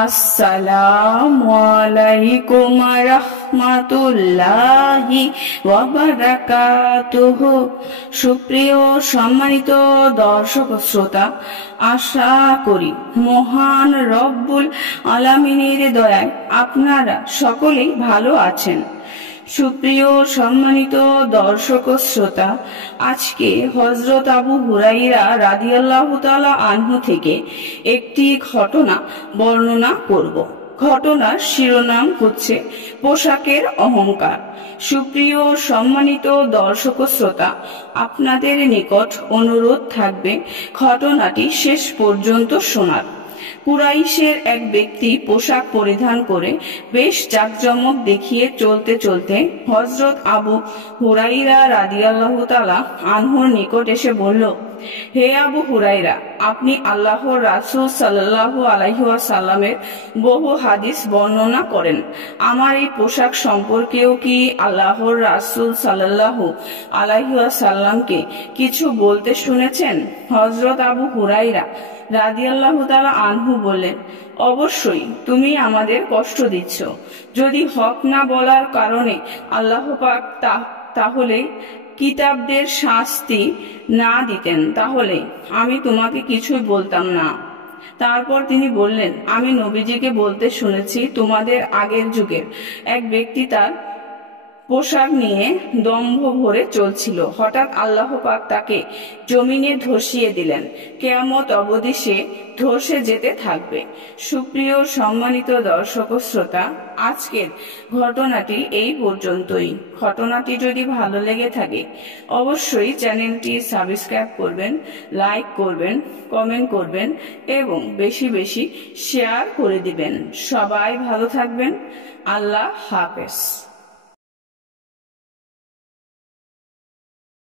আসসালামু আলাইকুম রাহমাতুল্লাহি ওয়া বারাকাতুহু। সুপ্রিয় সম্মানিত দর্শক শ্রোতা, আশা করি মহান রব্বুল আলামিনের দয়ায় আপনারা সকলেই ভালো আছেন। সুপ্রিয় সম্মানিত দর্শক শ্রোতা, আজকে হযরত আবু হুরাইরা রাদিয়াল্লাহু তাআলা আনহু থেকে একটি ঘটনা বর্ণনা করব। ঘটনার শিরোনাম হচ্ছে পোশাকের অহংকার। সুপ্রিয় সম্মানিত দর্শক শ্রোতা, আপনাদের নিকট অনুরোধ থাকবে ঘটনাটি শেষ পর্যন্ত শোনার। কুরাইশের এক ব্যক্তি পোশাক পরিধান করে বেশ জাঁকজমক দেখিয়ে চলতে চলতে হযরত আবু হুরাইরা রাদিয়াল্লাহু তাআলা আনহুর নিকট এসে বলল, হে আবু হুরাইরা, আপনি আল্লাহর রাসূল সাল্লাল্লাহু আলাইহি ওয়াসাল্লামের বহু হাদিস বর্ণনা করেন। আমার এই পোশাক সম্পর্কেও কি আল্লাহর রাসূল সাল্লাল্লাহু আলাইহি ওয়াসাল্লামকে কিছু বলতে শুনেছেন? হযরত আবু হুরাইরা রাদিয়াল্লাহু তাআলা আনহু বললেন, অবশ্যই তুমি আমাদের কষ্ট দিচ্ছ। যদি হক না বলার কারণে আল্লাহ পাক তাহলে কিতাবদের শাস্তি না দিতেন, তাহলে আমি তোমাকে কিছুই বলতাম না। তারপর তিনি বললেন, আমি নবীজিকে বলতে শুনেছি, তোমাদের আগের যুগের এক ব্যক্তি তার পোশাক নিয়ে দম্ভ ভরে চলছিল। হঠাৎ আল্লাহ পাক তাকে জমিনে ধসিয়ে দিলেন। কিয়ামত অবধি সে ধসে যেতে থাকবে। সুপ্রিয় সম্মানিত দর্শক শ্রোতা, আজকের ঘটনাটি এই পর্যন্তই। ঘটনাটি যদি ভালো লেগে থাকে অবশ্যই চ্যানেলটি সাবস্ক্রাইব করবেন, লাইক করবেন, কমেন্ট করবেন এবং বেশি বেশি শেয়ার করে দিবেন। সবাই ভালো থাকবেন। আল্লাহ হাফেজ।